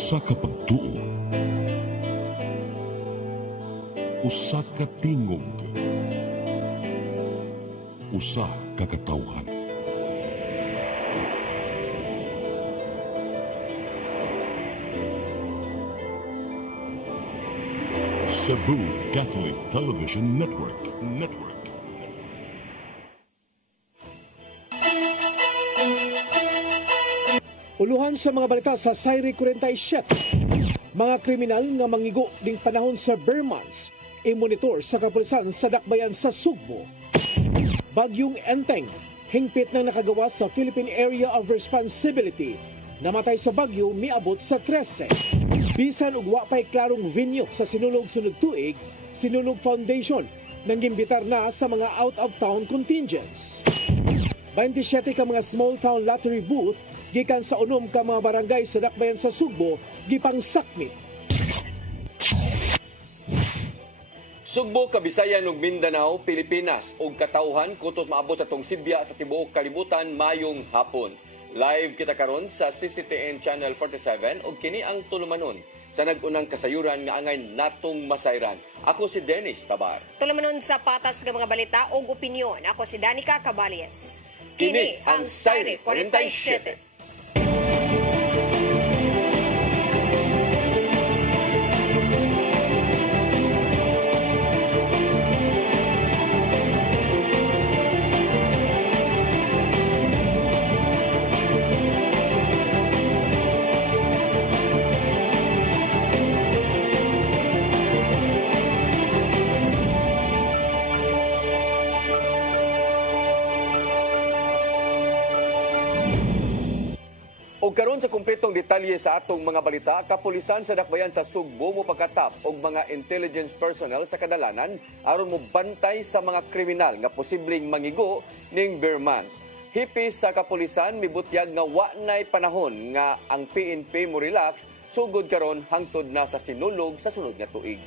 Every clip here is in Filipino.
Usa ka pagtuo, usa ka tingog, usa ka katawhan. Cebu Catholic Television Network. Uluhan sa mga balita sa Sayri 47. Mga kriminal nga mangigo ding panahon sa Bermans i-monitor sa kapulisan sa dakbayan sa Sugbo. Bagyong Enteng, hingpit ng nakagawa sa Philippine Area of Responsibility. Namatay sa bagyo miabot sa 13. Bisan ug wa pay klarong venue sa sinulog-sunod tuig, Sinulog Foundation nangimbitar na sa mga out-of-town contingents. 27 ka mga small town lottery booth gikan sa unom ka mga barangay sa dakbayan sa Sugbo gipang sakmit. Sugbo, Kabisayan ug Mindanao, Pilipinas ug katawhan kutos maabot sa tong Sibya sa tibuok kalibutan mayong hapon. Live kita karon sa CCTN Channel 47 ug kini ang tulumanon sa nag-unang kasayuran nga angay natong masayran. Ako si Dennis Tabar. Tulumanon sa patas nga mga balita ug opinyon. Ako si Danica Cabales. Kini ang Sayri 47. Og karon sa kumpletong detalye sa atong mga balita, kapulisan sa dakbayan sa Sugbo mo pagkatap og mga intelligence personnel sa kadalanan aron mo bantay sa mga kriminal nga posibleng mangigo ning Bermans. Hipis sa kapulisan mibutyag nga wa nay panahon nga ang PNP mo relax sugod karon hangtod na sa sinulog sa sunod nga tuig.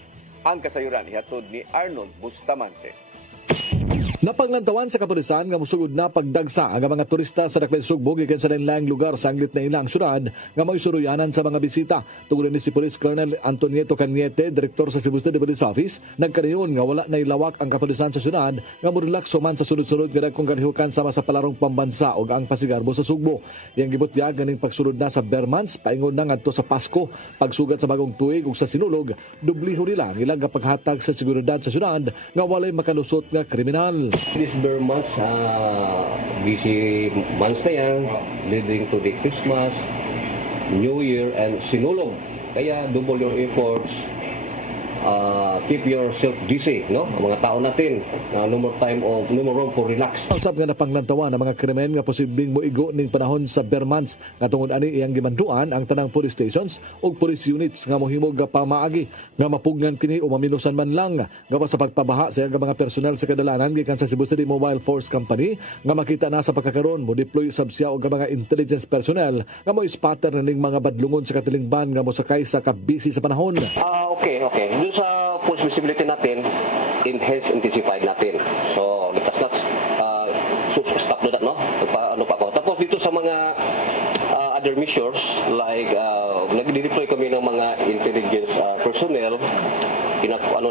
Ang kasayuran ihatod ni Arnold Bustamante. Napaglantawan sa kapulisan nga musugod na pagdagsa ang mga turista sa dakbayan Sugbo gikan sa lain-laing lugar sa anglit na ilang syudad nga maisuruyanan sa mga bisita. Tungod ni si Police Colonel Antonieto Cañete, Direktor sa Cebu State Police Office, nagkanayon nga wala na ilawak ang kapulisan sa syudad nga murelak man sa sunod-sunod nga dagkong kalihukan sama sa palarong pambansa ug ang pasigarbo sa Sugbo. Yang gibutyag ganing pagsulod na sa Bermans paingon na ngadto sa Pasko, pagsugat sa bagong tuig ug sa sinulog, dubliho nila ang ilang paghatag sa seguridad sa syudad nga walay makalusot nga kriminal. This Bermans, busy months na yan, leading to the Christmas, New Year, and Sinulog. Kaya double your efforts, keep yourself busy, no? Ang mga tao natin, no more room for relax. Usab nga napanglantawan ang mga krimen nga posibleng moigo ning panahon sa Bermans nga tungod ani iyang gimanduan ang tanang police stations ug police units nga mohimog nga pamaagi nga mapugnan kini o maminusan man lang gawas sa pagpabaha sa mga personnel sa kadalanan gikan sa Cebu City Mobile Force Company nga makita na sa pagkakaron mo deploy usab siya og mga intelligence personnel nga mo spotter ning mga badlungon sa katilingban nga mosakay sa kabisi sa panahon. Okay. Doon sa police visibility natin, enhance, intensified natin. So, let us not stop na that, no? Tapos dito sa mga other measures, like nag-deploy kami ng mga intelligence personnel,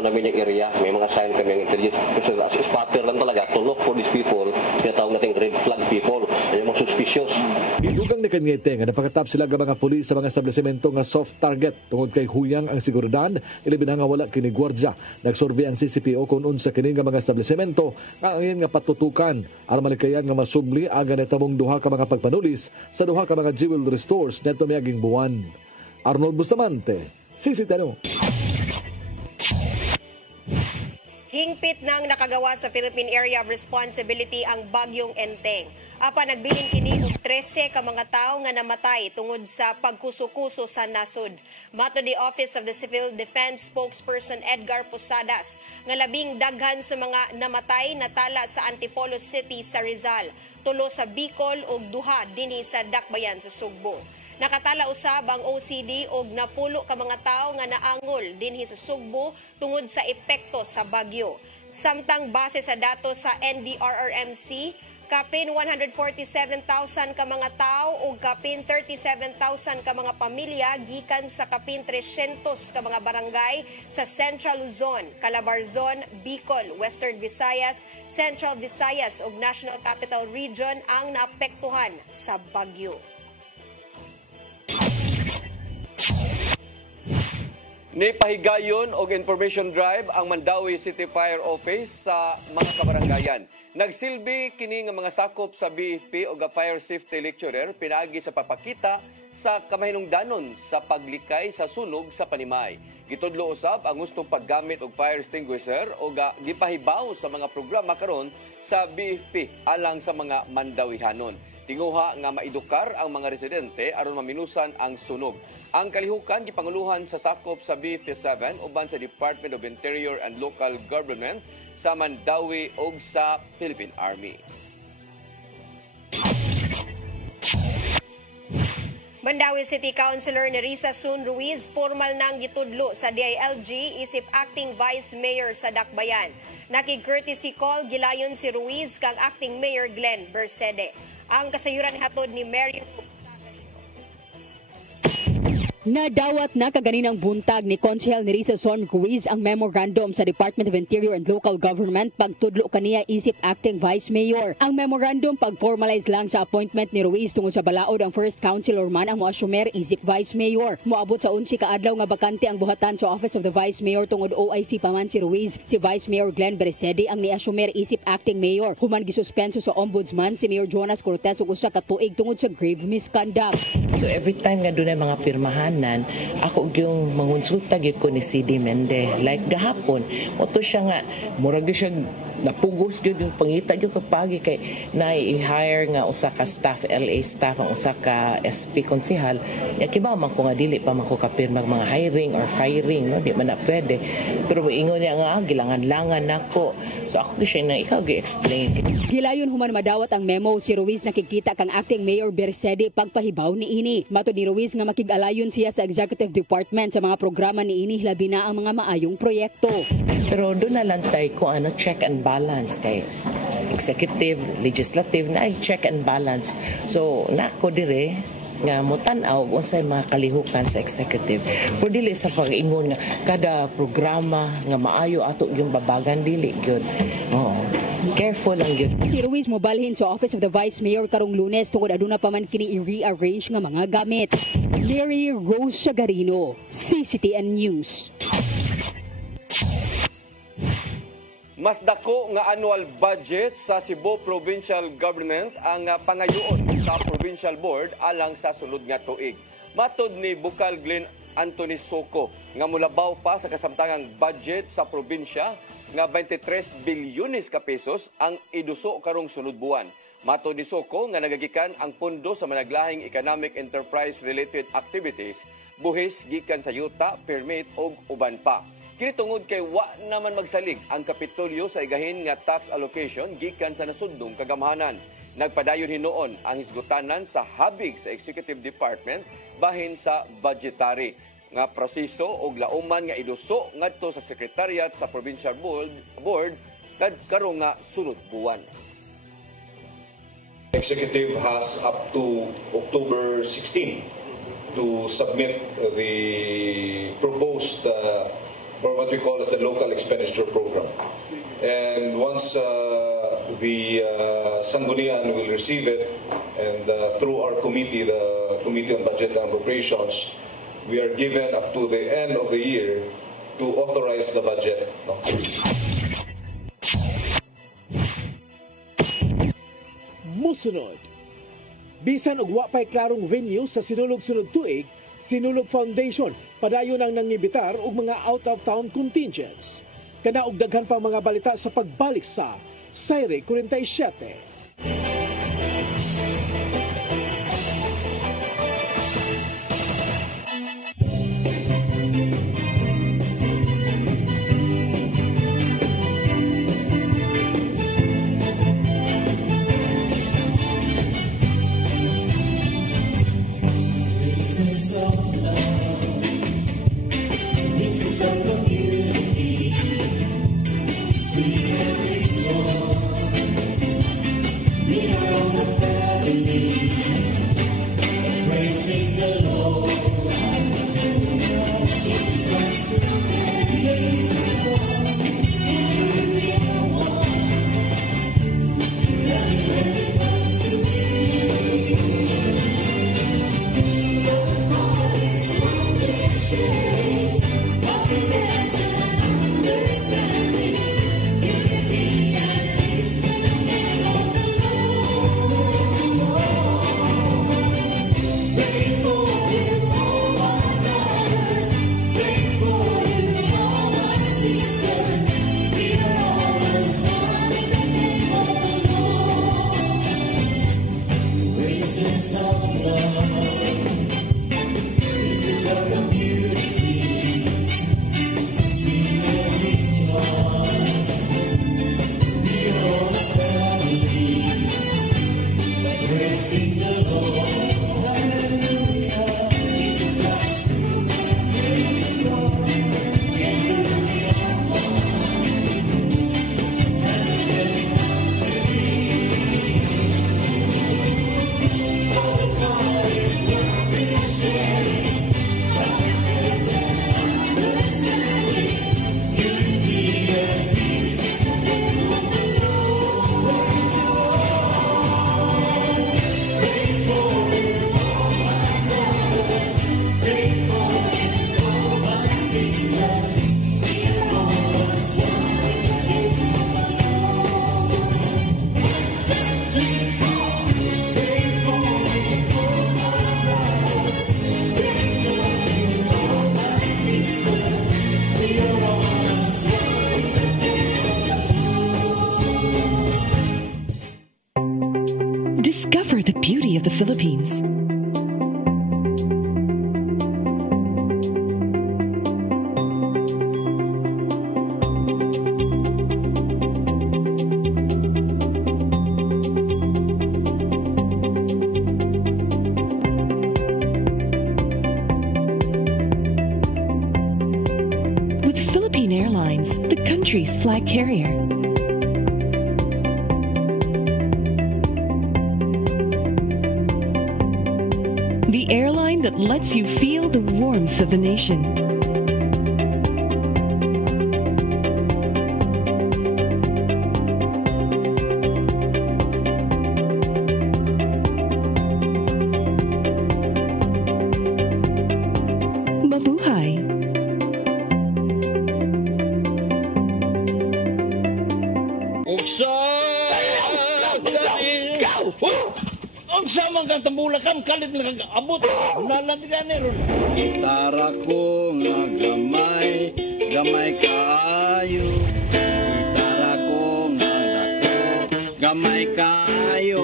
namin yung area, may mga sign kami ng intelligence personnel, as spotter lang talaga, to look for these people, tinatawag natin red flag people, yung mga suspicious. Idugang ni Cañete nga napakatap sila nga mga pulis sa mga establishmento nga soft target tungod kay huyang ang seguridad, ilabi na nga wala kini gwardya. Nagsurvey ang CCPO kung unsa kini nga mga establishmento nga angin nga patutukan aron malikayan nga masubli aga natamong duha ka mga pagpanulis sa duha ka mga jewelry stores neto miaging buwan. Arnold Bustamante, CCTN. Hingpit nang nakagawa sa Philippine Area of Responsibility ang Bagyong Enteng. Apa nagbilin kini og 13 ka mga tawo nga namatay tungod sa pagkuso-kuso sa nasud. Mato the Office of the Civil Defense spokesperson Edgar Posadas nga labing daghan sa mga namatay natala sa Antipolo City sa Rizal, tulo sa Bicol ug duha dinhi sa Dakbayan sa Sugbo. Nakatala usab ang OCD og napulo ka mga tawo nga naangol dinhi sa Sugbo tungod sa epekto sa bagyo. Samtang base sa datos sa NDRRMC, kapin 147,000 ka mga tao ug kapin 37,000 ka mga pamilya gikan sa kapin 300 ka mga barangay sa Central Luzon, Calabarzon, Bicol, Western Visayas, Central Visayas ug National Capital Region ang naapektuhan sa bagyo. Nipahigayon og information drive ang Mandawi City Fire Office sa mga kabarangayan. Nagsilbi kini nga mga sakop sa BFP o Fire Safety Lecturer pinaagi sa papakita sa kamahinungdanon sa paglikay sa sunog sa Panimay. Gitudlo usab ang gustong paggamit og fire extinguisher o gipahibaw sa mga programa karon sa BFP alang sa mga Mandawihanon. Tinguha nga maedukar ang mga residente aron maminusan ang sunog. Ang kalihukan gipanguluhan sa sakop sa B57 uban sa Department of Interior and Local Government sa Mandawi ug sa Philippine Army. Mandawi City Councilor Nerissa Sun Ruiz formal nang gitudlo sa DILG isip acting vice mayor sa Dakbayan. Nakig-courtesy call gilayon si Ruiz kang acting mayor Glenn Bersede. Ang kasayuran hatod ni Mary Nadawat na kaganinang buntag ni Konsehal Nerissa Sun Ruiz ang memorandum sa Department of Interior and Local Government pagtudlo kaniya isip acting vice mayor. Ang memorandum pag-formalize lang sa appointment ni Ruiz tungod sa balaod ang first councilor man ang moassumer isip vice mayor. Moabot sa 11 ka adlaw nga bakante ang buhatan sa Office of the Vice Mayor tungod OIC pa man si Ruiz. Si Vice Mayor Glenn Bersede ang niassumer isip acting mayor. Human gisuspenso sa ombudsman si Mayor Jonas Cortez ug usa ka tuig tungod sa grave misconduct. So every time nga dunay mga pirmahan ako yung mangonsulta gyud ko ni CD Mende. Like gahapon, moto siya nga murag siya napugos gyud yung pangita gyud kapagi kay na-hire nga usa ka staff, LA staff ang usa ka SP konsehal. Ya kibaw man ko nga dili pa man ko kapirma mga hiring or firing, no, di man na pwede. Pero ingon niya nga gilangan-langan nako. So ako gyud siya na ikaw gi-explain. Gilayon human madawat ang memo si Ruiz nakikita kang acting mayor Bersede pagpahibaw ni ini. Matud ni Ruiz nga makig-alayon siya sa executive department sa mga programa ni ini labi na ang mga maayong proyekto. Pero doon na lang tayo kung ano check and balance kay executive, legislative na ay check and balance. So nako dire nga mutan-aw unsay mga kalihukan sa executive. Pero dili sa pag-ingon nga kada programa nga maayo ato yung babagan dili gyud. Careful lang gyud. Si Ruiz mobalhin sa Office of the Vice Mayor karong Lunes tungod aduna pa man kini i-rearrange nga mga gamit. Mary Rose Sagarino, CCTN News. Mas dako nga annual budget sa Cebu Provincial Government ang pangayoon sa Provincial Board alang sa sunod nga tuig. Matod ni Bukal Glenn Anthony Soco nga mulabaw pa sa kasamtangang budget sa probinsya nga 23 bilyones ka pesos ang iduso karong sunod buwan. Matod ni Soco nga nagagikan ang pondo sa managlahing economic enterprise related activities, buhis gikan sa yuta, permit ug uban pa. Kini tungod kay wa naman magsalig ang Kapitolyo sa igahin nga tax allocation gikan sa nasundong kagamahanan. Nagpadayon hinuon ang hisgutanan sa habig sa Executive Department bahin sa budgetary nga proseso og lauman nga iduso ngadto sa Secretariat sa Provincial Board karong nga sunod buwan. Executive has up to October 16 to submit the proposed or what we call as the local expenditure program. And once the Sanggunian will receive it, and through our committee, the Committee on Budget and Appropriations, we are given up to the end of the year to authorize the budget. Musunod. Bisan og wa pay klarong venue sa sinulog-sunod tuig, Sinulog Foundation padayon ang nangibitar og mga out-of-town contingents. Kana og daghan pa mga balita sa pagbalik sa Sayre 47. Philippines. With Philippine Airlines, the country's flag carrier. The airline that lets you feel the warmth of the nation. Mabuhay! Unsa man kang tambulakan kalit nagabot nalandigan ni ron gitara ko nga gamay kaayo gitara ko nga dako gamay kaayo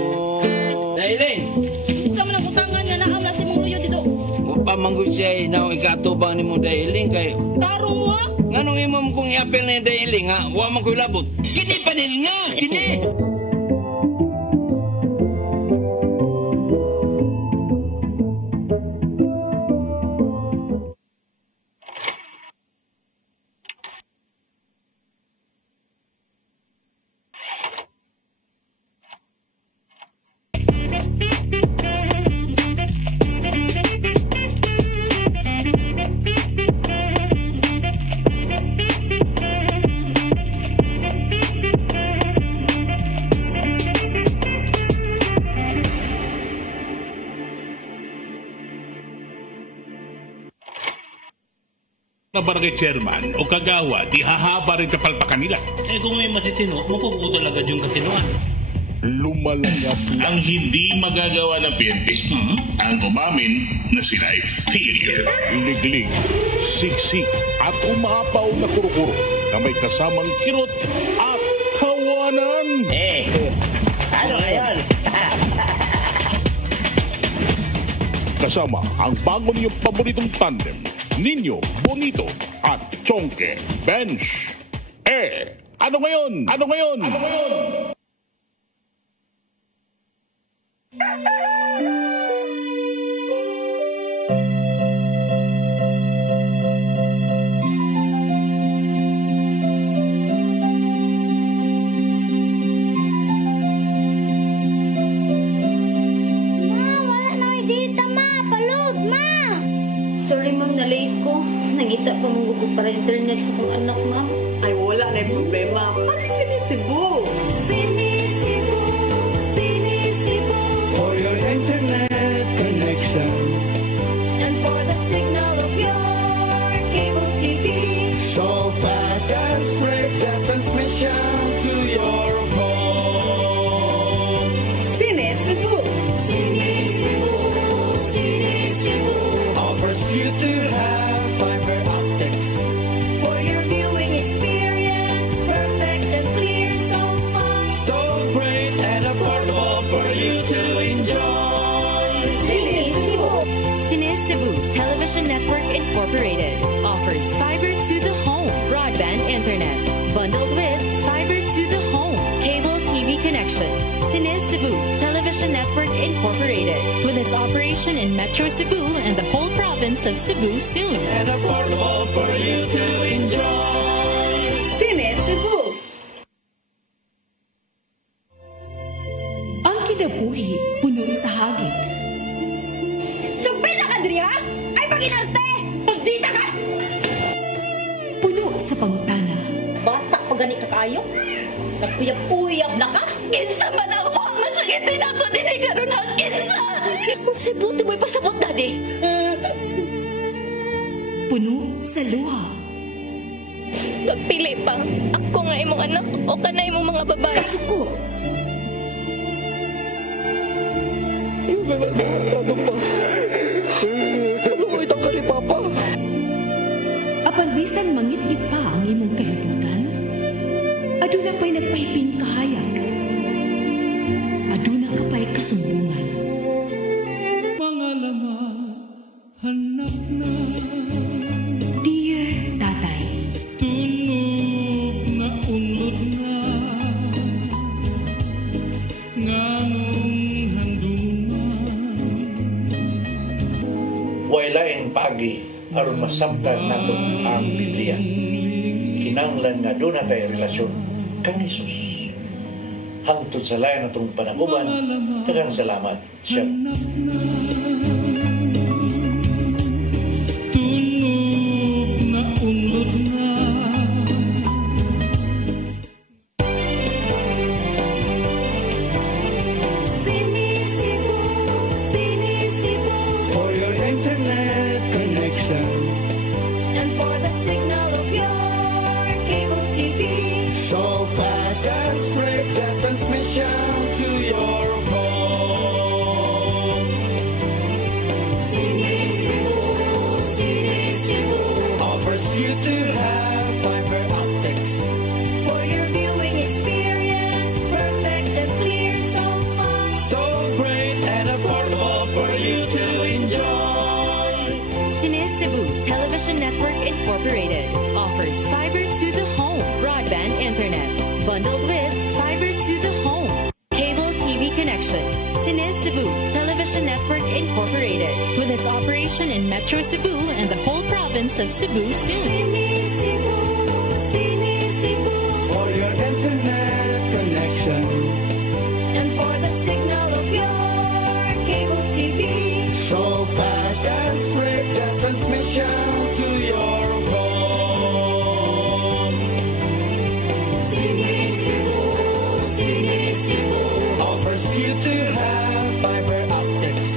dahil unsa man ang utangan nga naa na si mong luyo dito pa manggoy siya inaw ikatubang ni mo dahiling kay tarong mo nganong imong kong iapel ni dahiling ha wa man ko'y labot kini panil nga kini. barangay chairman o kagawa, di hahaba rin kapalpakan nila. Eh kung may masisino, mapuputol agad yung kasinuan. Lumalangap ang hindi magagawa ng PNP. Ang umamin na sila ay failure. Liglig, siksik at umapaw na kuro-kuro na may kasamang kirot at kawanan. Ano ngayon? Kasama ang bago niyong paboritong tandem, Nino Bonito at Chonke Bench. Ano ngayon? Ano ngayon? Ano ngayon? Nangita pa mong gusto para internet sa kong anak, ma'am. Ay, wala na yung problema. Pag-Sinisibu! Sinisibu! Sinisibu! For your internet connection. And for the signal of your cable TV. So fast and straight the transmission to your home. Sinisibu! Sinisibu! Sinisibu! Offers you to have fiber optics for your viewing experience, perfect and clear so far. So great and affordable for you to enjoy. Sinisibu. Sinisibu Television Network Incorporated offers fiber to the home broadband internet bundled with fiber to the home cable TV connection. Sinisibu Television Network Incorporated with its operation in Metro Cebu and the whole province of Cebu soon. And affordable for you to enjoy. Sinisibu. Ang kinabuhi puno sa hagit. Sugpil na ka, Dri, ha? Ay, pag-inarte! Pagdita ka! Puno sa pangutana. Bata pa gani ka kayo? Nagpuyab-puyab na ka? Kinsa man ang mga sakitin ako dinikaroon na kinsa! Kung si buti mo'y pasabot, Daddy. Puno sa luha. Pagpili pa, ako nga imong anak o kanay imong mga babae. Kasuko. Ano pa? Ano itang ka ni Papa? Apan bisan mangit-ngit pa ang imong kalibutan, aduna pa'y nagpahiping kahayag. Aduna ka pa'y kasumbungan. aron masabtan nato ang Biblia. Kinahanglan nga doon natay relasyon kang Jesus. Hangtod sa layan natong panaguban, daghang salamat. Siya. Tunog na unlod na. For your internet connection And for the signal of your cable TV. so fast and straight that transmission to your home. Sini Cebu Offers you to have fiber optics. for your viewing experience, perfect and clear so far. So great and affordable for you to enjoy. Cine Cebu Television Network Incorporated offers fiber to the home broadband internet bundled with fiber to the home cable TV connection. Cine Cebu Television Network Incorporated with its operation in Metro Cebu and the whole province of Cebu soon. For your internet connection And for the signal of your cable TV. so fast and straight that transmission to your home. Sini Cebu Offers you to have fiber optics.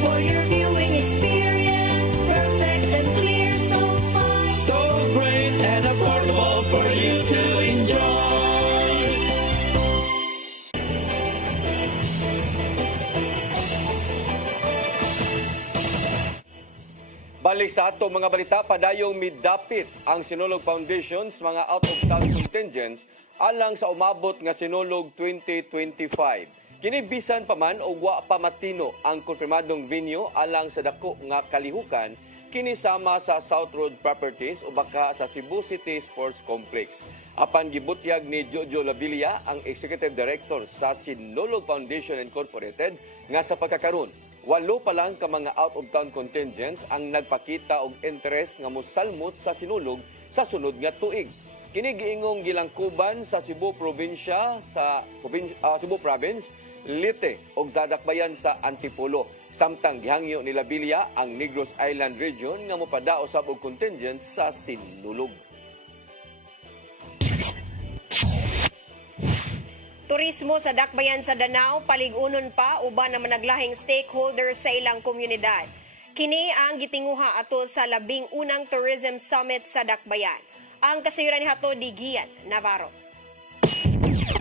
for your viewing experience, perfect and clear so far. So great and affordable for you to enjoy. Balik sa ato mga balita, padayong midapit ang Sinulog Foundation's mga out-of-town contingents alang sa umabot nga Sinulog 2025. Kini bisan pa man o wa pa matino ang konfirmadong venue alang sa dako nga kalihukan kini sama sa South Road Properties o baka sa Cebu City Sports Complex. Apan gibutyag ni Jojo Labilia, ang Executive Director sa Sinulog Foundation Incorporated, nga sa pagkakaroon 8 pa lang ka mga out-of-town contingents ang nagpakita og interest nga mosalmot sa sinulog sa sunod nga tuig. Kini giingong gilangkuban sa Cebu Provincia Cebu Province, Leyte ug dadakbayan sa Antipolo. Samtang gihangyo ni Labilia ang Negros Island Region nga mopadao usab og contingents sa sinulog. Turismo sa Dakbayan sa Danao, paligunon pa uban na managlahing stakeholders sa ilang komunidad. Kini ang gitinguha ato sa 11th Tourism Summit sa Dakbayan. Ang kasayuran ni Hato Digian Navarro.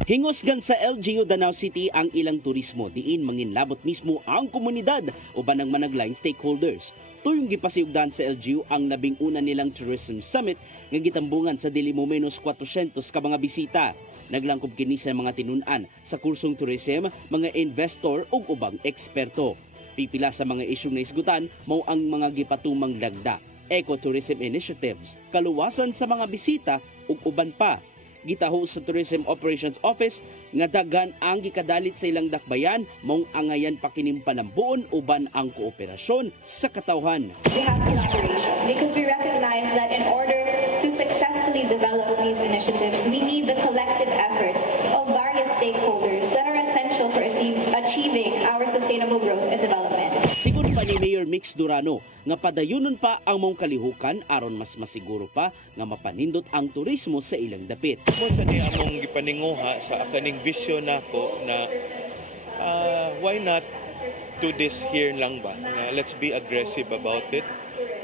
Hingosgan sa LGU Danao City ang ilang turismo, diin manginlabot mismo ang komunidad uban ng managlaing stakeholders. Tuyong gipasiugdan sa LGU ang 11 nilang Tourism Summit nga gitambungan sa dili mo menos 400 ka mga bisita. Naglangkob kini sa mga tinunan sa kursong tourism, mga investor ug ubang eksperto. Pipila sa mga isyung naisgutan mao ang mga gipatumang lagda, ecotourism initiatives, kaluwasan sa mga bisita ug uban pa. Gitaho sa Tourism Operations Office nga daghan ang gikadalit sa ilang dakbayan maong angayan pa kining panambuon uban ang kooperasyon sa katawhan. We have collaboration because we recognize that in order to successfully develop these initiatives, we need the collective efforts of various stakeholders that are essential for achieving our sustainable growth and development. Sigon pa ni Mayor Mix Durano nga padayunon pa ang mong kalihukan aron mas masiguro pa nga mapanindot ang turismo sa ilang dapit. Mo sa ni among gipaninguha sa akaning vision nako na why not do this here lang ba? Let's be aggressive about it.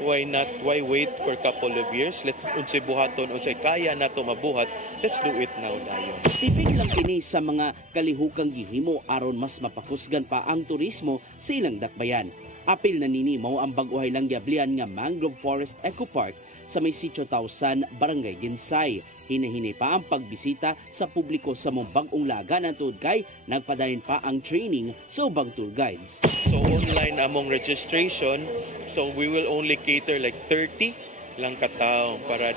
Why not? Why wait for a couple of years? Let's unsay buhaton, unsay kaya nato mabuhat. Let's do it now dayon. Tipik lang kini sa mga kalihukang gihimo aron mas mapakusgan pa ang turismo sa ilang dakbayan. Apil na nini mao ang bag-uhay lang giablian nga Mangrove Forest Eco Park sa may Sitio Tausan, Barangay Ginsay. Hinahinay pa ang pagbisita sa publiko sa mong bag-ong laganan tuod kay nagpadayon pa ang training sa ubang tour guides. So online among registration, so we will only cater like 30 lang katao para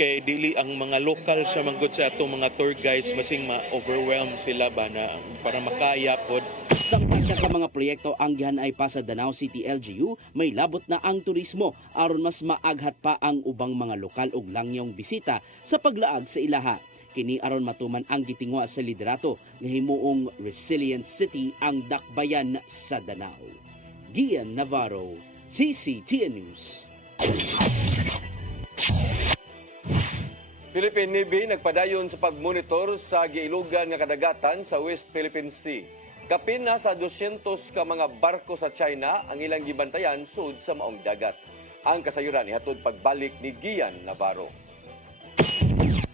kay dili ang mga local sa manggod sa atong mga tour guides masing ma-overwhelm sila ba na para makaya pod. Samtang sa mga proyekto ang gihanay pa sa Danao City LGU, may labot na ang turismo aron mas maaghat pa ang ubang mga lokal ug langyong bisita sa paglaag sa ilaha. Kini aron matuman ang gitingwa sa liderato nga himuong resilient city ang dakbayan sa Danao. Gian Navarro, CCTN News. Philippine Navy nagpadayon sa pagmonitor sa giilugan nga kadagatan sa West Philippine Sea. Kapin na sa 200 ka mga barko sa China ang ilang gibantayan sud sa maong dagat. Ang kasayuran ihatod pagbalik ni Gian Navarro.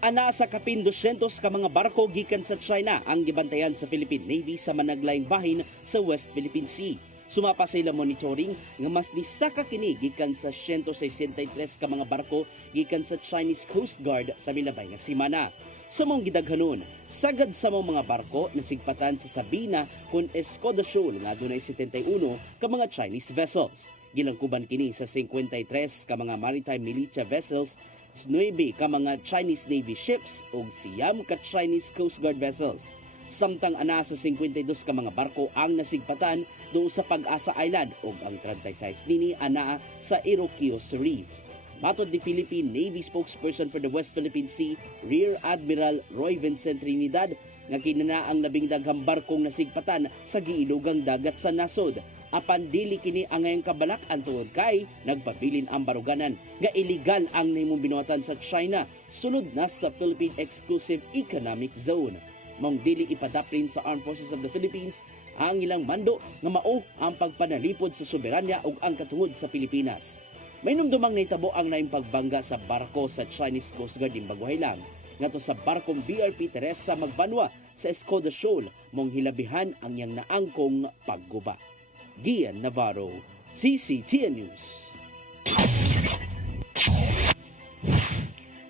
Ana sa kapin 200 ka mga barko gikan sa China ang gibantayan sa Philippine Navy sa managlayng bahin sa West Philippine Sea. Sumapa sa ilang monitoring nga mas ni saka kini gikan sa 163 ka mga barko gikan sa Chinese Coast Guard sa milabay nga semana. Sa mong gidaghanon, sagad sa mong mga barko nasigpatan sa Sabina kun Escoda Shoal nga adunay 71 ka mga Chinese vessels. Gilangkuban kini sa 53 ka mga maritime militia vessels, 9 ka mga Chinese Navy ships ug siyam ka Chinese Coast Guard vessels. Samtang ana sa 52 ka mga barko ang nasigpatan doon sa Pag-asa Island ug ang 36 nini ana sa Iroquois Reef. Matod ni Philippine Navy spokesperson for the West Philippine Sea, Rear Admiral Roy Vincent Trinidad, nga kinana ang labing daghang barkong nasigpatan sa giilugang dagat sa nasod. Apan dili kini ang ngayong kabalak-an tungod kay nagpabilin ang baruganan nga illegal ang nahimong binuhatan sa China sulod na sa Philippine Exclusive Economic Zone. Mong dili ipadaplin sa Armed Forces of the Philippines ang ilang mando nga mao ang pagpanalipod sa soberanya ug ang katungod sa Pilipinas. May numdumang naitabo ang naing pagbangga sa barko sa Chinese Coast Guard in Baguhaylang ngadto sa barkong BRP Teresa Magbanwa sa Escoda Shoal mong hilabihan ang yang naangkong pagguba. Gian Navarro, CCTN News.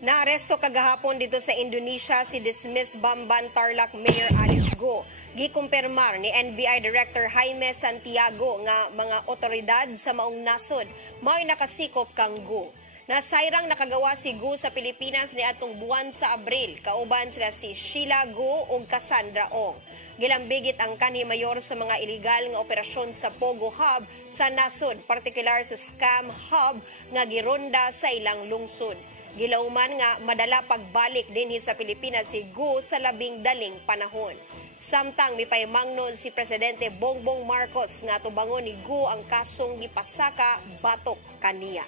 Naaresto kagahapon dito sa Indonesia si dismissed Bamban Tarlac Mayor Alice Go. Gikumpirmar ni NBI Director Jaime Santiago nga mga otoridad sa maong nasod mao'y nakasikop kang Go. Nasayrang nakagawa si Go sa Pilipinas ni atong buwan sa Abril. Kauban sila si Sheila Go ug Cassandra Ong. Gilambigit ang kanhi mayor sa mga iligal nga operasyon sa Pogo Hub sa nasod, partikular sa Scam Hub nga gironda sa ilang lungsod. Gilauman nga madala pagbalik dinhi sa Pilipinas si Go sa labing daling panahon. Samtang mipaymangnon si Presidente Bongbong Marcos nga tubangon ni Go ang kasong gipasaka batok kaniya.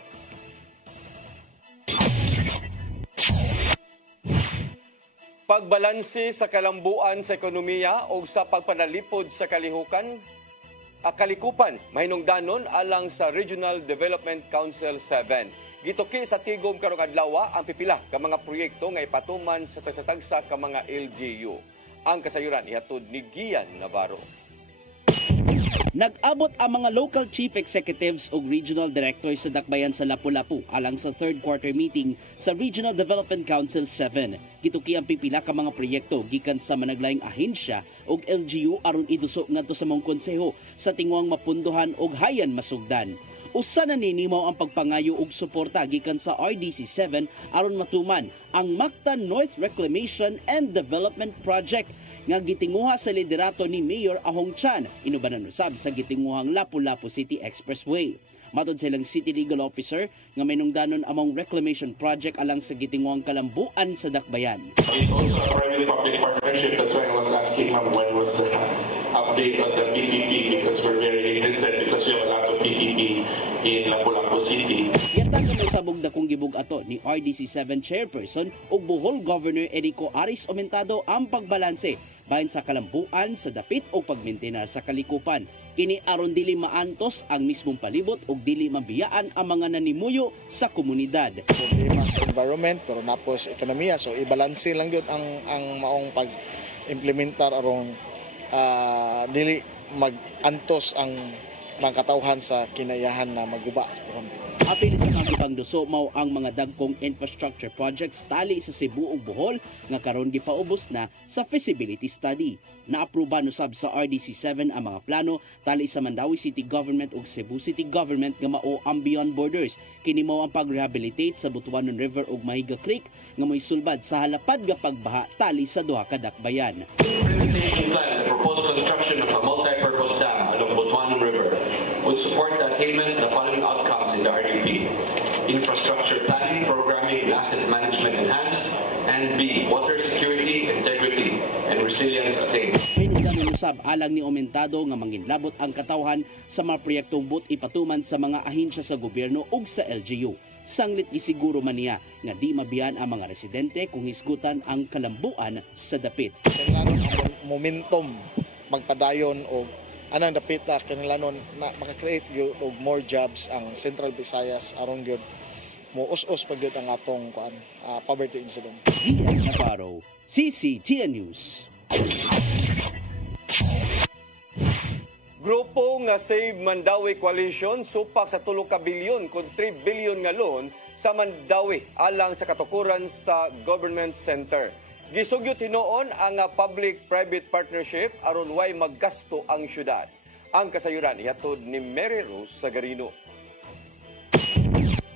Pagbalanse sa kalambuan sa ekonomiya o sa pagpanalipod sa kalikupan, mahinungdanon alang sa Regional Development Council 7. Gituki sa tigom karong adlaw ang pipila ka mga proyekto nga ipatuman sa tagsa-tagsa ka mga LGU. Ang kasayuran ihatod ni Gian Navarro. Nag-abot ang mga local chief executives ug regional directors sa dakbayan sa Lapu-Lapu alang sa third quarter meeting sa Regional Development Council 7. Gituki ang pipila ka mga proyekto gikan sa managlayng ahensya ug LGU aron iduso ngadto sa mga konseho sa tingwang mapunduhan ug hayan masugdan. Usa na ninimaw ang pagpangayo ug suporta gikan sa RDC7 aron matuman ang Mactan North Reclamation and Development Project nga gitinguha sa liderato ni Mayor Ahong Chan, inubanan usab sa gitinguhang Lapu-Lapu City Expressway. Matod silang City Legal Officer nga mainungdanon among reclamation project alang sa gitinguhang kalambuan sa dakbayan. It's also a private-public partnership. That's why I was asking when was the update on the PPP because we're very interested because we have a lot of PPP in Lapu-Lapu City. Yatag na may sabog dakong gibug ato ni RDC7 Chairperson ug Bohol Governor Erico Aris Aumentado ang pagbalanse bahin sa kalambuan sa dapit o pagmintenar sa kalikupan. Kini aron dili maantos ang mismong palibot ug dili mabiyaan ang mga nanimuyo sa komunidad. Problema sa environment pero napos ekonomiya, so ibalanse lang yun ang maong pag-implementar aron dili mag-antos ang mga katawhan sa kinayahan na maguba. Apil sa mga pangduso mao ang mga dagkong infrastructure projects tali sa Cebu ug Bohol nga karon gipaubos na sa feasibility study. Naapruba no sab sa RDC7 ang mga plano tali sa Mandawi City Government ug Cebu City Government nga mao ang Beyond Borders. Kini mao ang pag-rehabilitate sa Butuanon River ug Mahiga Creek nga moisulbad sa halapad nga pagbaha tali sa duha ka dakbayan. Implementation plan, the proposed construction of a multi-purpose dam along Butuanon River would support the attainment of the following outcomes in the RDP: infrastructure planning, programming, asset management enhanced, and B, water security, integrity, and resilience attained. Pinugan usab alang ni omentado nga manginlabot ang katawhan sa mga proyektong but ipatuman sa mga ahensya sa gobyerno ug sa LGU. Sanglit gisiguro man niya nga di mabiyan ang mga residente kung hisgutan ang kalambuan sa dapit. Kailangan ang momentum magpadayon o anang dapit na kailangan na makakreate yun og more jobs ang Central Visayas aron gyud mo us-us pag yun ang atong poverty incident. Ian Navarro, CCTN News. Grupo nga Save Mandawi Coalition supak sa 3 ka bilyon kung 3 bilyon nga loan sa Mandawi alang sa katukuran sa government center. Gisugyot hinoon ang public-private partnership aron way maggasto ang syudad. Ang kasayuran ihatod ni Mary Rose Sagarino.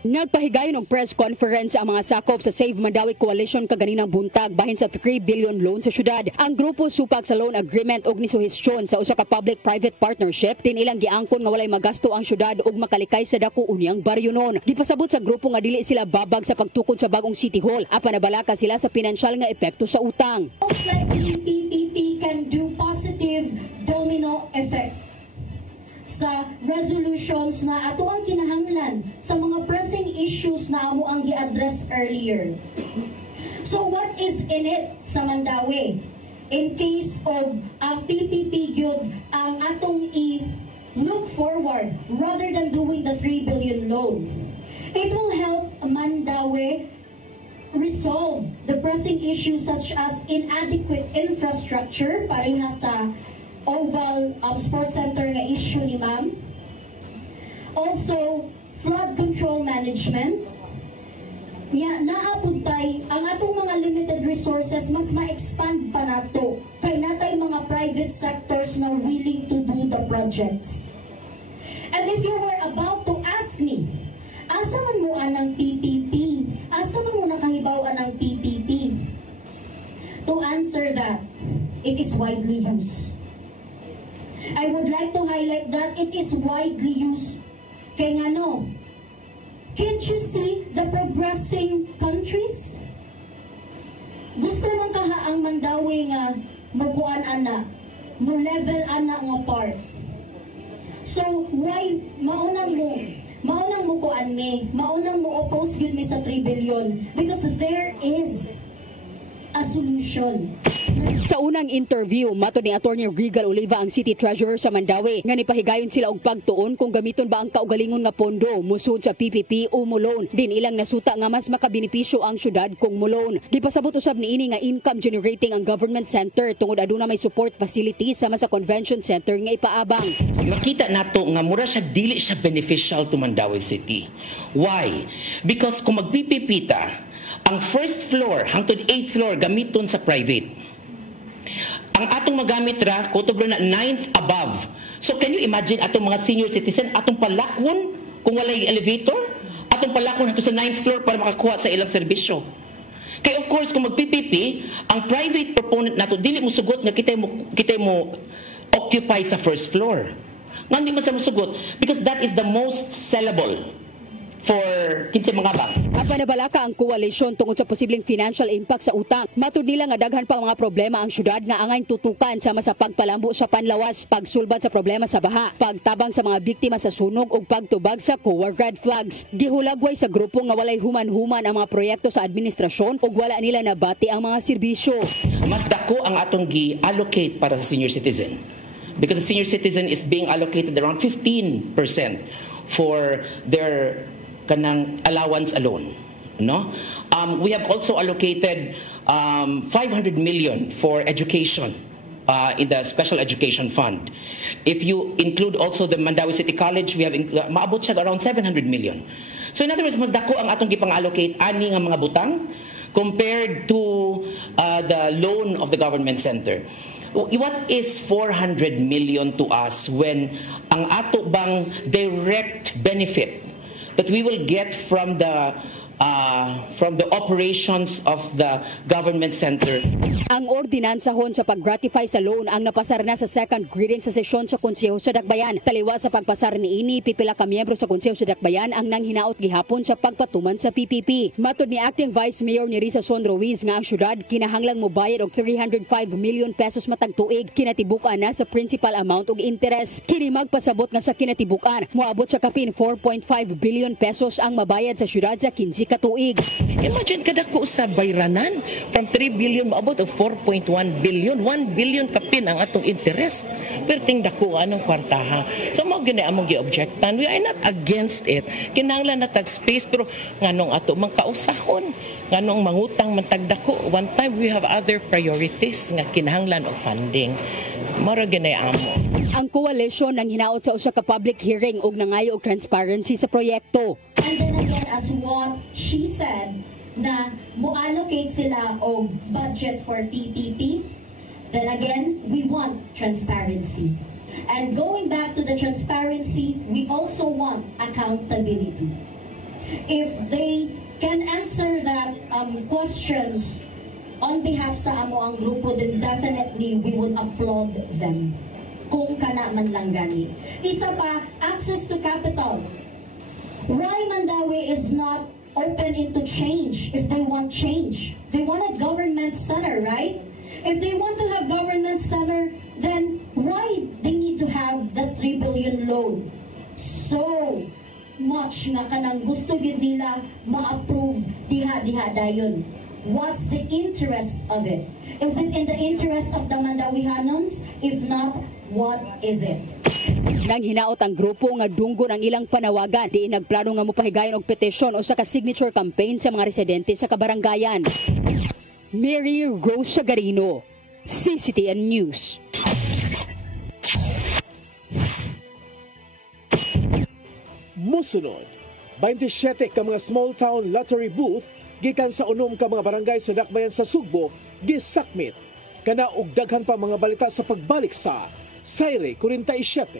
Nagpahigayon og press conference ang mga sakop sa Save Mandawi Coalition kaganinang buntag bahin sa 3 billion loan sa syudad. Ang grupo supak sa loan agreement og nisuhestyon sa usa ka public-private partnership tin ilang giangkon nga walay magasto ang syudad og makalikay sa dako unyang baryo nun. Gipasabot sa grupo nga dili sila babag sa pagtukod sa bagong City Hall apan nabalaka sila sa pinansyal nga epekto sa utang. Most likely PPP can do positive domino effect sa resolutions na ato ang kinahanglan sa mga pressing issues na amo ang gi-address earlier. So what is in it sa Mandawi? In case of ang PPP gyud ang atong i-look forward rather than doing the 3 billion loan. It will help Mandawi resolve the pressing issues such as inadequate infrastructure pareha sa Oval Sports Center nga issue ni ma'am. Also, flood control management. Naapuntay ang atong mga limited resources mas ma-expand pa nato. Kay natay mga private sectors na willing to do the projects. And if you were about to ask me, asa man mo anang PPP? Asa man mo nakahibaw anang PPP? To answer that, it is widely used. I would like to highlight that it is widely used. Kaya nga no, can't you see the progressing countries? Gusto man kaha ang Mandawi nga magkuan ana, mo level ana nga part. So why maunang mo kuan me, maunang mo oppose yun me sa 3 billion? Because there is a solution. Sa unang interview, mato ni Attorney Regal Oliva ang City Treasurer sa Mandawi nga nipahigayon sila og pagtuon kung gamiton ba ang kaugalingon nga pondo musud sa PPP o mulon. Din ilang nasuta nga mas makabenepisyo ang syudad kung mulon. Gipasabot usab niini nga income generating ang government center tungod aduna may support facility sama sa convention center nga ipaabang. Makita nato nga mura siya dili siya beneficial to Mandawi City. Why? Because kung mag-PPP ta, ang first floor hangtod 8th floor gamiton sa private. Ang atong magamit ra kutublo na 9th above. So can you imagine atong mga senior citizen atong palakwon kung walay elevator? Atong palakwon hato sa 9th floor para makakuha sa ilang serbisyo. Kay of course kung mag-PPP, ang private proponent nato dili mo sugot nga kita mo occupy sa first floor. Nga hindi man sa musugot because that is the most sellable for kinsa mga bank. Apan nabalaka ang koalisyon tungod sa posibleng financial impact sa utang. Matud nila nga daghan pang mga problema ang syudad nga angay tutukan sama sa pagpalambo sa panlawas, pagsulbad sa problema sa baha, pagtabang sa mga biktima sa sunog ug pagtubag sa COA red flags. Gihulagway sa grupo nga walay human-human ang mga proyekto sa administrasyon ug wala nila nabati ang mga serbisyo. Mas dako ang atong gi-allocate para sa senior citizen. Because the senior citizen is being allocated around 15% for their kanang allowance alone, no? We have also allocated 500 million for education in the Special Education Fund. If you include also the Mandawi City College, we have maabot siya around 700 million. So in other words, mas dako ang atong gipang-allocate ani nga mga butang compared to the loan of the government center. What is 400 million to us when ang ato bang direct benefit that we will get from the operations of the government center? Ang ordinansahon sa pag-gratify sa loan ang napasar na sa second reading sa sesyon sa Konseho sa Dakbayan. Taliwa sa pagpasar niini, pipila ka miyembro sa Konseho sa Dakbayan ang nanghinaot gihapon sa pagpatuman sa PPP. Matod ni Acting Vice Mayor ni Risa Son Ruiz nga ang syudad kinahanglang mobayad og 305 million pesos matag tuig, kinatibukan na sa principal amount og interest. Kini magpasabot nga sa kinatibukan, moabot sa kapin 4.5 billion pesos ang mabayad sa syudad sa 15 katuig. Imagine kadako sa bayranan from 3 billion maabot og 4.1 billion. 1 billion kapin ang atong interest. Pero dako anong kwartaha. So mo gyud among gi-objectan. We are not against it. Kinahanglan na tag space pero nganong ato man kausahon. Nganong mangutang man tag dako. One time we have other priorities nga kinahanglan og funding. Mara ginay amo. Ang coalition nang hinaot sa usa ka public hearing og nangayo og transparency sa proyekto. And then again, as what she said, na mo-allocate sila og budget for PPP, then again, we want transparency. And going back to the transparency, we also want accountability. If they can answer that questions on behalf sa amo ang grupo, then definitely we would applaud them. Kung kana man lang gani. Isa pa, access to capital. Rai Mandawi is not open into change if they want change. They want a government center, right? If they want to have government center, then right, they need to have the 3 billion loan. So much nga kanang gusto gyud nila ma-approve diha-diha dayon. What's the interest of it? Is it in the interest of the Mandawihanons? If not, what is it? Nang hinaot ang grupo nga dunggon ang ilang panawagan, di nagplano nga mopahigayon og petisyon o sa ka-signature campaign sa mga residente sa kabarangayan. Mary Rose Sagarino, CCTN News. Musunod, 27 ka mga small town lottery booth gikan sa unom ka mga barangay sa Dakbayan sa Sugbo gisakmit. Kana og daghan pa mga balita sa pagbalik sa Saire 47.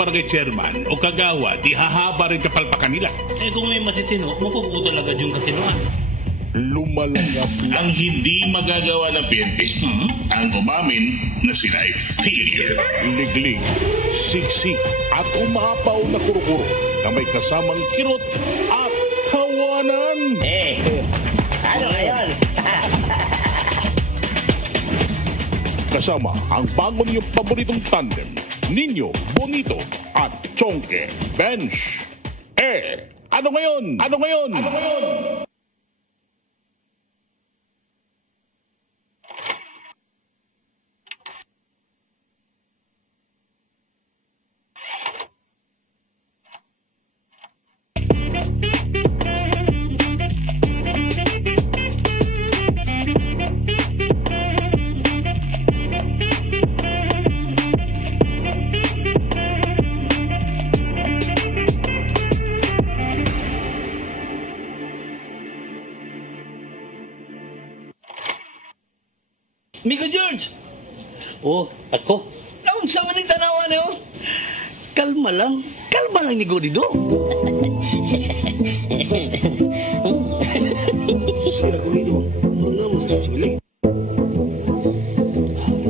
barangay chairman o kagawa, di hahaba rin kapalpakan nila. Kung may matitino, mapuputo talaga yung katinoan. lumalangap ang hindi magagawa ng PNP. Ang umamin na sila ay failure. Liglig, siksik at umapaw na kuro-kuro na may kasamang kirot at kawanan. Ano ngayon? Kasama ang bago niyong paboritong tandem, Nino Bonito at Chonke Bench. Ano ngayon? Ano ngayon? Ano ngayon? Migo George! Oh, ako? Naon sa maning tanawan niyo? Kalma lang ni Godido. Siya Godido, ano mo sa susili?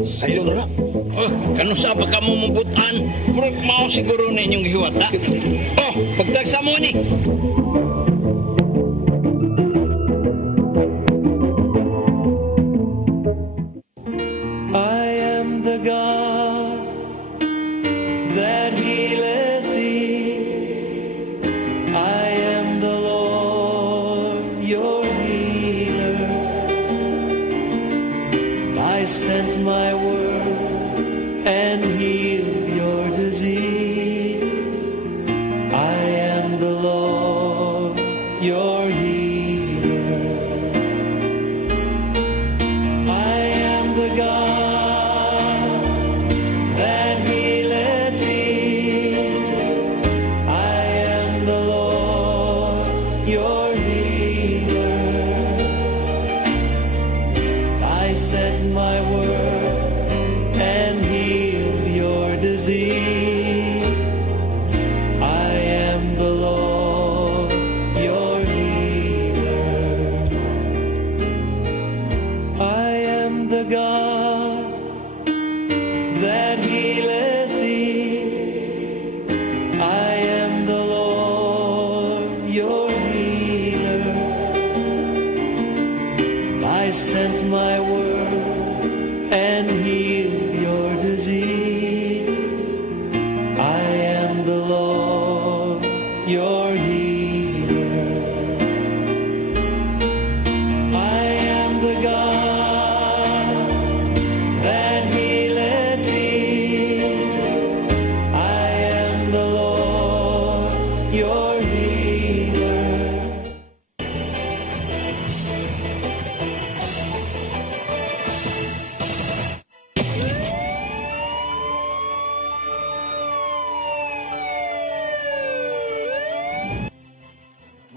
Sa'yo na. Kano sa ba ka mo mabutan? Murag mao siguro na inyong hiwata. Oh, pagdagsa mo ni.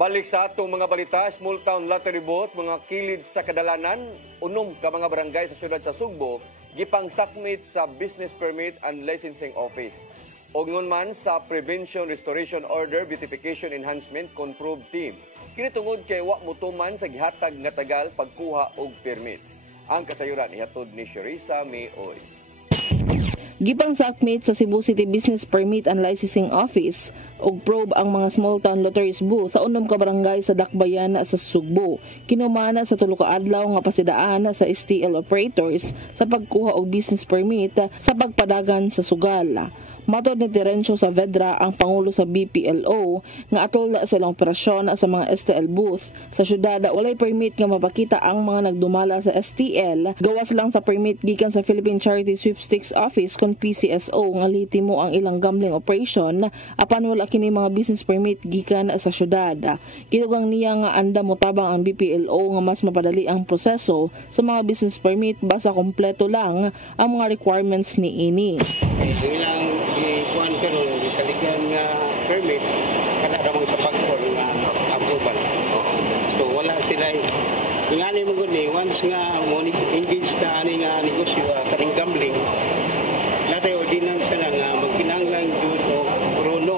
Balik sa atong mga balita, small town lottery booth, mga kilid sa kadalanan, unom ka mga barangay sa syudad sa Sugbo, gipang sakmit sa Business Permit and Licensing Office. Og ngun man sa Prevention Restoration Order Beautification Enhancement Control Team. Kini tungod kay wa mutuman sa gihatag nga tagal pagkuha og permit. Ang kasayuran ihatod ni Sherisa Mayoy. Gipang sakmit sa Cebu City Business Permit and Licensing Office og probe ang mga small town lotteries booth sa unom ka barangay sa Dakbayan sa Sugbo. Kinumana sa tulo ka adlaw nga pasidaan sa STL operators sa pagkuha og business permit sa pagpadagan sa sugal. Matod ni Terencio Saavedra, ang Pangulo sa BPLO, nga atol sa ilang operasyon sa mga STL booth sa syudad, walay permit nga mapakita ang mga nagdumala sa STL. Gawas lang sa permit gikan sa Philippine Charity Sweepstakes Office kon PCSO nga litimo ang ilang gambling operation apan wala kini mga business permit gikan sa syudad. Kinugang niya nga anda motabang ang BPLO nga mas mapadali ang proseso sa mga business permit basta kompleto lang ang mga requirements ni ini. Kuan karon sa ligyan nga permit kada ramang sa factor nga approval. So wala sila ngani mo gud ni once nga mo engage ta ani nga negosyo kaning gambling natay ordinance na nga magkinahanglan jud og runo.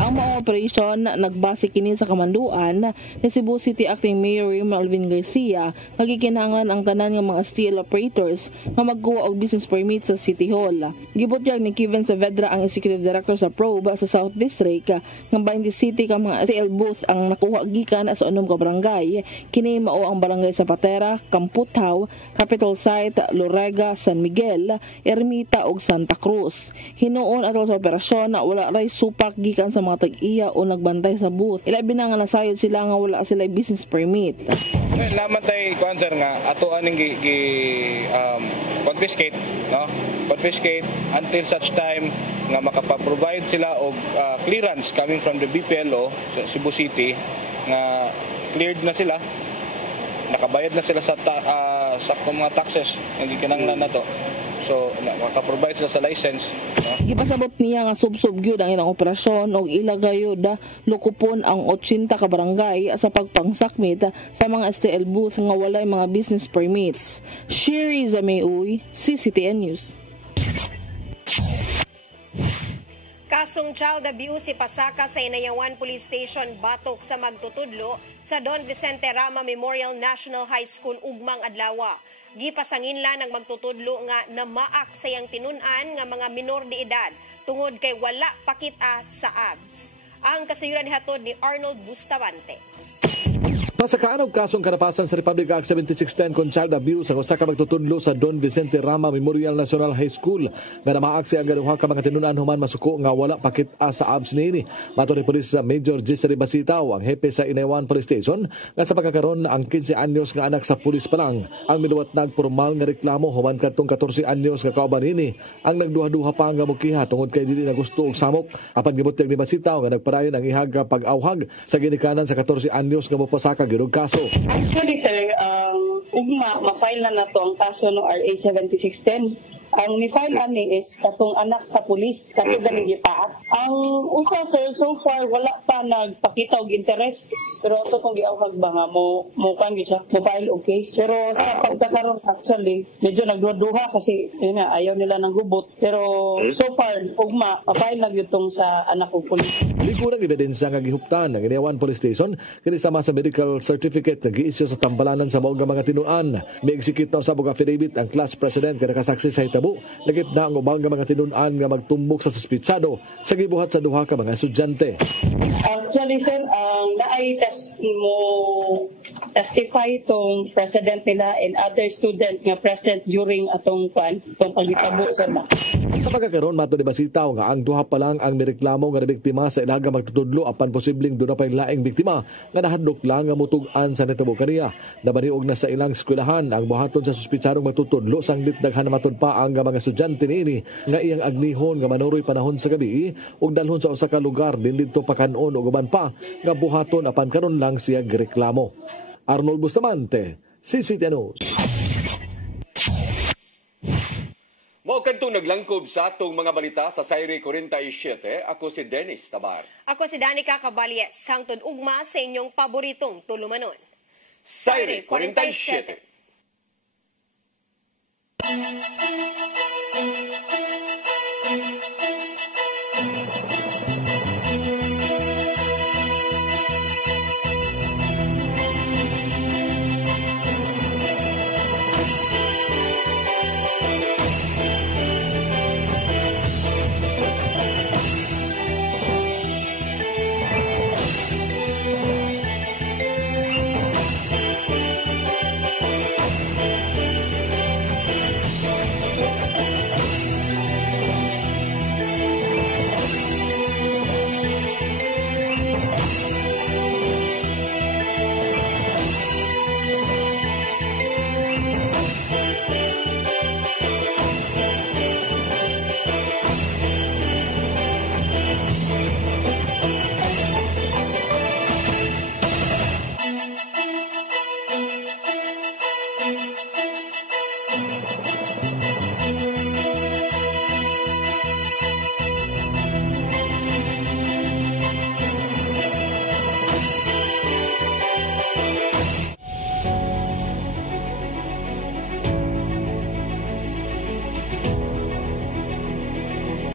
Ang mga operasyon operasyon nagbase kini sa kamanduan ni Cebu City Acting Mayor Melvin Garcia nga gikinahanglan ang tanan nga mga steel operators nga magkuha og business permit sa City Hall. Gibutyag ni Kevin Saavedra ang Executive Director sa Probe sa South District nga 20 city ka mga steel booth ang nakuha gikan sa 6 ka barangay. Kini mao ang barangay Zapatera, Camputaw, Capital Site, Lorega, San Miguel, Ermita ug Santa Cruz. Hinuon atol sa operasyon na wala ray supak gikan sa mga tag-iya o nagbantay sa booth. Ilabi na nga nasayod sila nga wala sila business permit. Laman tay concern nga ato aning confiscate, no? Confiscate until such time nga makapag-provide sila og clearance coming from the BPLO sa Cebu City nga cleared na sila, nakabayad na sila sa mga taxes nga gikinahanglan nato. So, makaprovide sila sa license. Gipasabot niya nga sub-sub gyud ang ilang operasyon og ilagayod lukupon ang 80 ka barangay sa pagpangsakmit sa mga STL booth nga walay mga business permits. Sherry Zameuy, CCTN News. Kasong child abuse ipasaka sa Inayawan Police Station batok sa magtutudlo sa Don Vicente Rama Memorial National High School ugmang adlaw. Gipasanginlan ang magtutudlo nga na maak sayang tinunan nga mga minor de edad tungod kay wala pakita sa abs. Ang kasayuran nihatod ni Arnold Bustamante. Masakaan og kasong karapasan sa Republic Act 7610 kon child abuse ang usa ka magtutudlo sa Don Vicente Rama Memorial National High School nga namaak siya ang gaduha ka mga tinunan human masuko nga wala pakita sa abs niini. Matud ni Police Major Jessery Basitaw ang hepe sa Inayawan Police Station nga sa pagkakaron ang 15 anyos nga anak sa pulis pa lang ang miluwat nagpormal nga reklamo human kadtong 14 anyos nga kauban niini ang nagduha-duha pa nga mukiha tungod kay dili na gusto og samok. Apan gibutyag ni Basitaw nga nagpadayon ang ihaga pag-awhag sa ginikanan sa 14 anyos nga mopasaka gyud kaso. Actually, sir, ugma, ma-file na nato ang kaso no RA 7610. Ang ni-file ani is katong anak sa pulis, katong galing gipaat. Ang usa, sir, so far, wala pa nagpakita og interest. Pero ito kung giawhag ba nga, mo file og case. Pero sa pagkakaroon, actually, medyo nagduha-duha kasi yun nga, ayaw nila ng gubot. Pero so far, ugma, ma-file na yutong sa anak og pulis. Likurang ebidensya nga gihuptan ng Inayawan Police Station kini sama sa medical certificate nga gi-issue sa tambalanan sa maong mga tinuan. May-execute na sa affidavit ang class president nga nakasaksi sa hitabo. Lagip na ang ubang mga tinuan nga magtumbok sa suspitsado sa gibuhat sa duha ka mga estudyante. Actually, sir, naay mo testify tong president nila and other student nga present during atong pagitabo sa na. Sa pagkakaroon, mato ni Basitaw nga ang duha pa lang ang mireklamo nga biktima sa ilaga magtutudlo apan posibleng doon na pa laing biktima nga nahadlok lang nga mutugan sa netabo kaniya. Nabaniog na sa ilang eskwelahan ang buhaton sa suspitsadong magtutudlo sang daghan na matod pa ang mga estudyante niini nga iyang agnihon nga manuroy panahon sa gabi ug dalhon sa usa ka lugar din didto pakanon ug uban pa nga buhaton apan karon lang siya gireklamo. Arnold Bustamante, CCTN News. Mao kadtong naglangkob sa atong mga balita sa Sayre 47. Ako si Dennis Tabar. Ako si Danica Caballes. Hangtod ugma sa inyong paboritong tulumanon. Sayre 47.